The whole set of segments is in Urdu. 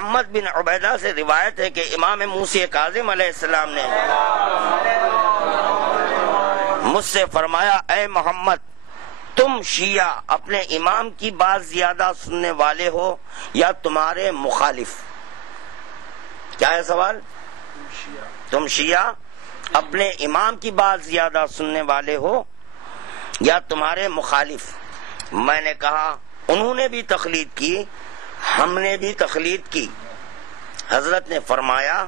محمد بن عبیدہ سے روایت ہے کہ امام موسی کاظم علیہ السلام نے مجھ سے فرمایا اے محمد تم شیعہ اپنے امام کی بات زیادہ سننے والے ہو یا تمہارے مخالف؟ کیا ہے سوال؟ تم شیعہ اپنے امام کی بات زیادہ سننے والے ہو یا تمہارے مخالف؟ میں نے کہا انہوں نے بھی تقلید کی ہم نے بھی تقلید کی۔ حضرت نے فرمایا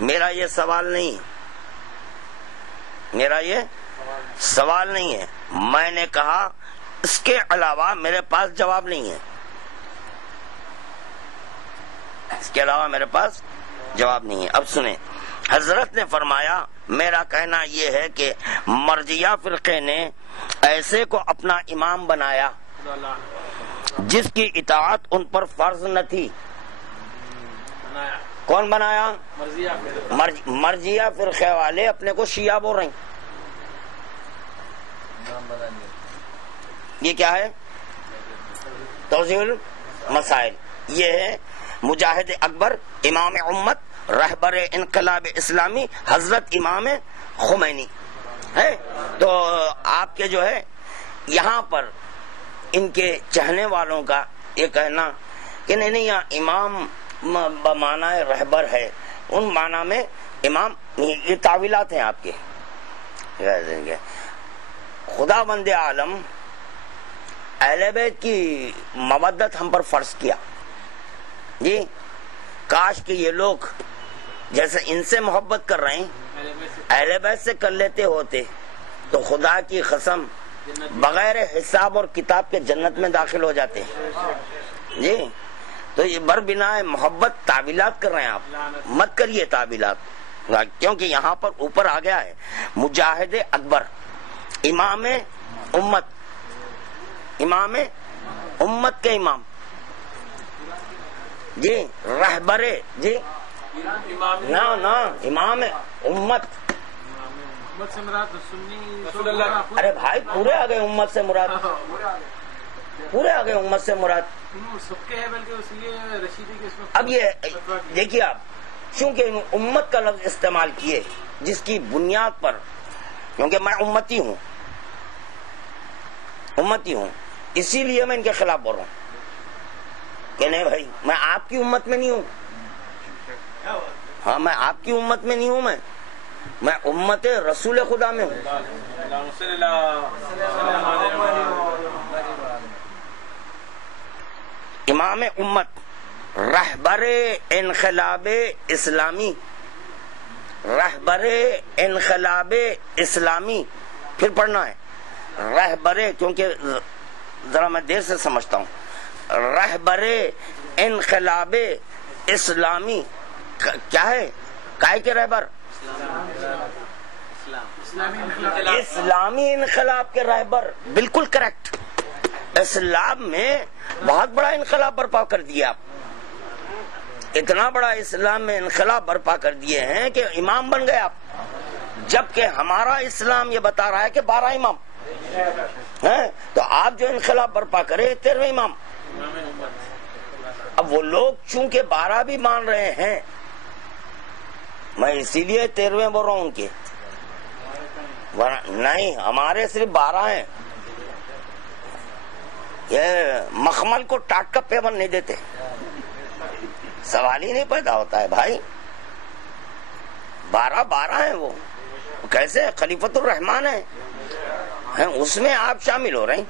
میرا یہ سوال نہیں ہے، میرا یہ سوال نہیں ہے۔ میں نے کہا اس کے علاوہ میرے پاس جواب نہیں ہے، اس کے علاوہ میرے پاس جواب نہیں ہے۔ اب سنیں، حضرت نے فرمایا میرا کہنا یہ ہے کہ مرجیہ فرقے نے ایسے کو اپنا امام بنایا جس کی اطاعت ان پر فرض نہ تھی۔ کون بنایا؟ مرجیہ فرقے والے اپنے کو شیعہ بول رہے ہیں۔ یہ کیا ہے؟ توضیح المسائل۔ یہ ہے مجاہد اکبر امام امت رہبر انقلاب اسلامی حضرت امام خمینی ہے۔ تو آپ کے جو ہے یہاں پر ان کے چہنے والوں کا یہ کہنا کہ نہیں یہاں امام بمعنی رہبر ہے، ان معنی میں امام، یہ تعویلات ہیں آپ کے۔ خدا بند عالم اہل بیت کی مودت ہم پر فرض کیا جی، کاش کہ یہ لوگ جیسے ان سے محبت کر رہے ہیں اہل بیت سے کر لیتے ہوتے تو خدا کی قسم بغیر حساب اور کتاب کے جنت میں داخل ہو جاتے ہیں جی۔ تو یہ بر بنا محبت تعویلات کر رہے ہیں آپ، مت کریے تعویلات، کیونکہ یہاں پر اوپر آ گیا ہے مجاہد اکبر امام امت، امام امت کے امام جی، رہبر جی، نا امام امت۔ ارے بھائی پورے آ گئے امت سے مراد، پورے آ گئے امت سے مراد۔ اب یہ دیکھیے آپ، چونکہ امت کا لفظ استعمال کیے جس کی بنیاد پر، کیونکہ میں امتی ہوں، امتی ہوں، اسی لیے میں ان کے خلاف بول رہا ہوں کہ نہیں بھائی میں آپ کی امت میں نہیں ہوں، ہاں میں آپ کی امت میں نہیں ہوں، میں امت رسول خدا میں ہوں۔ امام امت رہبر انقلاب اسلامی، رہبر انقلاب اسلامی، پھر پڑھنا ہے رہبر، کیونکہ ذرا میں دیر سے سمجھتا ہوں، رہبر انقلاب اسلامی کیا ہے؟ کائے کے رہبر؟ اسلامی انقلاب کے رہبر، بالکل کریکٹ۔ اسلام میں بہت بڑا انقلاب برپا کر دیا آپ، اتنا بڑا اسلام میں انقلاب برپا کر دیے ہیں کہ امام بن گئے آپ، جبکہ ہمارا اسلام یہ بتا رہا ہے کہ 12 امام ہیں، تو آپ جو انقلاب برپا کرے 13ویں امام۔ اب وہ لوگ چونکہ 12 بھی مان رہے ہیں، میں اسی لیے 13ویں بول رہا ہوں ان کے، نہیں ہمارے صرف 12 ہیں، یہ مخمل کو ٹاٹ کا پیبند نہیں دیتے، سوال ہی نہیں پیدا ہوتا ہے بھائی، 12 ہیں، وہ کیسے خلیفۃ الرحمان ہیں، اس میں آپ شامل ہو رہے ہیں،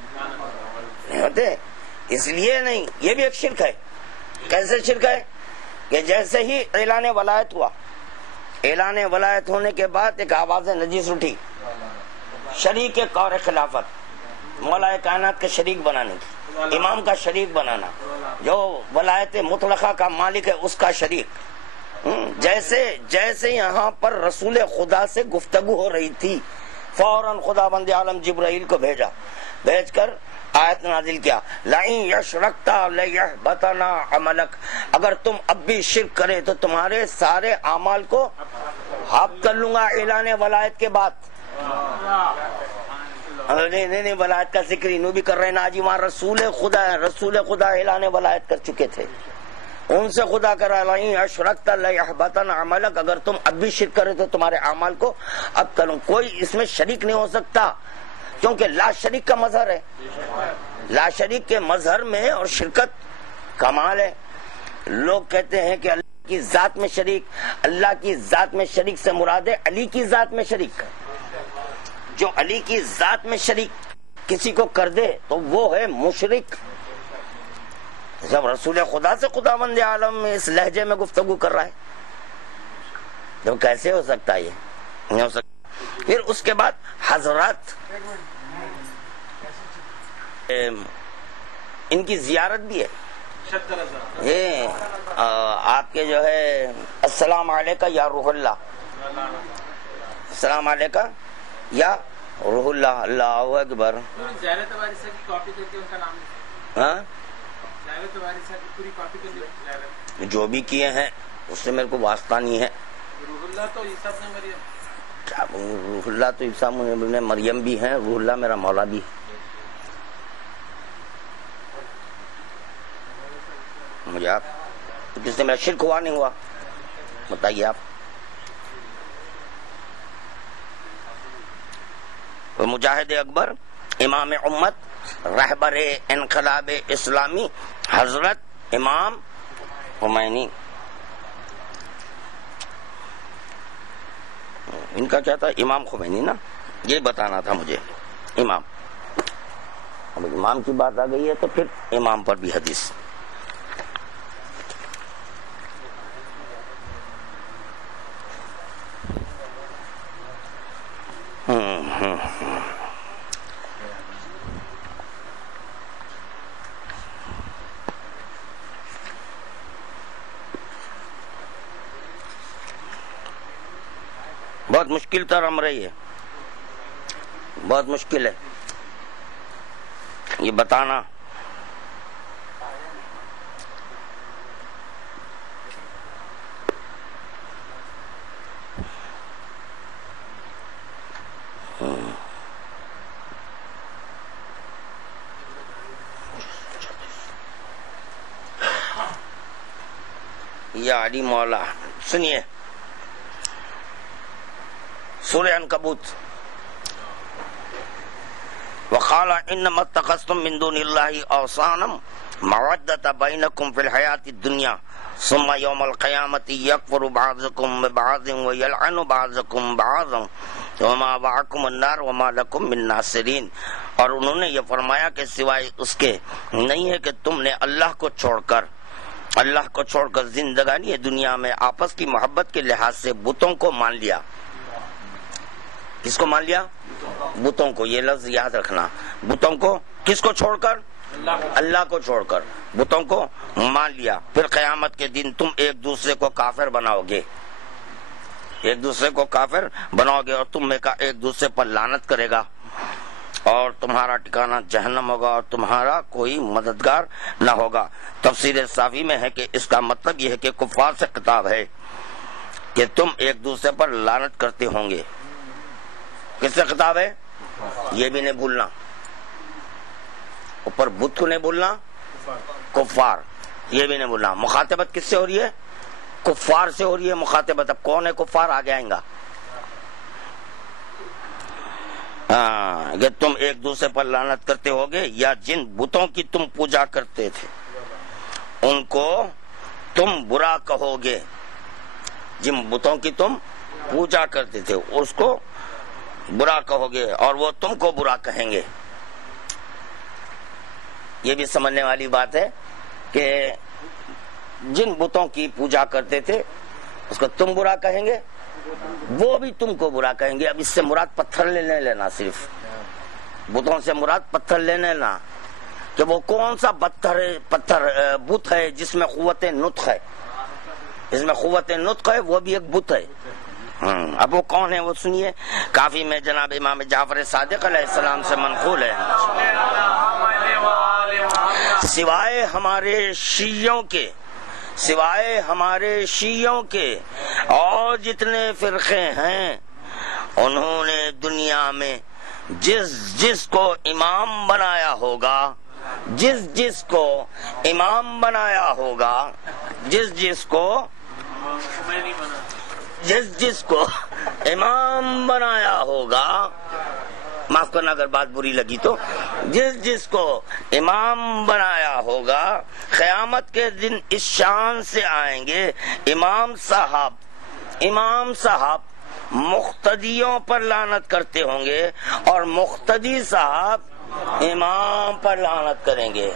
نہیں ہوتے، اس لیے نہیں۔ یہ بھی ایک شرک ہے۔ کیسے شرک ہے؟ کہ جیسے ہی اعلان ولایت ہوا، اعلان ولایت ہونے کے بعد ایک آواز نجیس اٹھی، شریک کور خلافت، مولا کائنات کے شریک بنانے کی، امام کا شریک بنانا، جو ولایت مطلقہ کا مالک ہے اس کا شریک۔ جیسے یہاں پر رسول خدا سے گفتگو ہو رہی تھی، فوراً خدا بند عالم جبرائیل کو بھیجا، بھیج کر آیت نازل کیا، لَئِن يَشْرَكْتَ لَيَحْبَطَنَ عَمَلَكَ، اگر تم اب بھی شرک کرے تو تمہارے سارے اعمال کو ہاپ کر لوں گا اعلان ولایت کے بعد۔ نہیں ولایت کا ذکر انہوں بھی کر رہے ہیں نا جی، وہاں رسول خدا ہے، رسول خدا اعلان ولایت کر چکے تھے، ان سے خدا کرا لئن اشرکت لیحبطن عملک، اگر تم اب بھی شرک کرے تو تمہارے اعمال کو اب کروں. کوئی اس میں شریک نہیں ہو سکتا، کیونکہ لا شریک کا مظہر ہے. لا شریک کے مظہر میں اور شرکت کمال ہے. لوگ کہتے ہیں کہ اللہ کی ذات میں شریک، اللہ کی ذات میں شریک سے مراد ہے علی کی ذات میں شریک. جو علی کی ذات میں شریک کسی کو کر دے تو وہ ہے مشرک. جب رسول خدا سے خداوند عالم میں اس لہجے میں گفتگو کر رہا ہے تو کیسے ہو سکتا ہے؟ یہ نہیں ہو سکتا. پھر اس کے بعد حضرات، ان کی زیارت بھی ہے. یہ آپ کے جو ہے السلام علیکہ یا روح اللہ، السلام علیکہ یا روح اللہ، اللہ اکبر. ہاں جو بھی کیے ہیں اس سے میرے کو واسطہ نہیں ہے. روح اللہ تو عیسیٰ ابن مریم بھی ہیں، روح اللہ میرا مولا بھی. مجھے آپ کس سے میرا شرک ہوا نہیں ہوا بتائیے آپ. مجاہد اکبر، امام امت، رہبر انقلاب اسلامی، حضرت امام خمینی. ان کا کیا تھا؟ امام خمینی نا، یہ بتانا تھا مجھے. امام، اب امام کی بات آ گئی ہے تو پھر امام پر بھی حدیث. بہت مشکل تر امر ہے، بہت مشکل ہے یہ بتانا. یا علی مولا. سنیے سورہ عنکبوت، وقال انما اتخذتم من دون الله اوثانا مودة بينكم في الحياة الدنيا ثم يوم القيامة يكفر بعضكم ببعض ويلعن بعضكم بعضا وما وعكم النار وما لكم من ناصرين. اور انہوں نے یہ فرمایا کہ سوائے اس کے نہیں ہے کہ تم نے اللہ کو چھوڑ کر زندگانی دنیا میں آپس کی محبت کے لحاظ سے بتوں کو مان لیا. کس کو مان لیا؟ بتوں کو. یہ لفظ یاد رکھنا. بتوں کو کس کو چھوڑ کر؟ اللہ کو چھوڑ کر بتوں کو مان لیا. پھر قیامت کے دن تم ایک دوسرے کو کافر بناؤ گے، ایک دوسرے کو کافر بناؤ گے اور تم میں کا ایک دوسرے پر لعنت کرے گا اور تمہارا ٹھکانہ جہنم ہوگا اور تمہارا کوئی مددگار نہ ہوگا. تفسیر صافی میں ہے کہ اس کا مطلب یہ ہے کہ کفار سے خطاب ہے کہ تم ایک دوسرے پر لعنت کرتے ہوں گے. کس سے خطاب ہے؟ یہ بھی نہیں بھولنا. اوپر بت کو نہیں بھولنا، کفار یہ بھی نہیں بھولنا. مخاطبت کس سے ہو رہی ہے؟ کفار سے ہو رہی ہے مخاطبت. اب کون ہے کفار؟ آگے آئیں گا. کہ تم ایک دوسرے پر لعنت کرتے ہوگے یا جن بتوں کی تم پوجا کرتے تھے ان کو تم برا کہو گے. جن بتوں کی تم پوجا کرتے تھے اس کو برا کہو گے اور وہ تم کو برا کہیں گے. یہ بھی سمجھنے والی بات ہے کہ جن بتوں کی پوجا کرتے تھے اس کو تم برا کہیں گے، وہ بھی تم کو برا کہیں گے. اب اس سے مراد پتھر لینے لینا، صرف بتوں سے مراد پتھر لینے لینا کہ وہ کون سا پتھر بت ہے جس میں قوت نطق ہے. جس میں قوت نطق ہے وہ بھی ایک بت ہے. اب وہ کون ہے وہ سنیے. کافی میں جناب امام جعفر صادق علیہ السلام سے منقول ہے. سوائے ہمارے شیعوں کے اور جتنے فرقے ہیں انہوں نے دنیا میں جس کو امام بنایا ہوگا، جس کو امام بنایا ہوگا جس کو امام بنایا ہوگا، معاف کرنا اگر بات بری لگی تو، جس کو امام بنایا ہوگا قیامت کے دن اس شان سے آئیں گے، امام صاحب مقتدیوں پر لعنت کرتے ہوں گے اور مقتدی صاحب امام پر لعنت کریں گے۔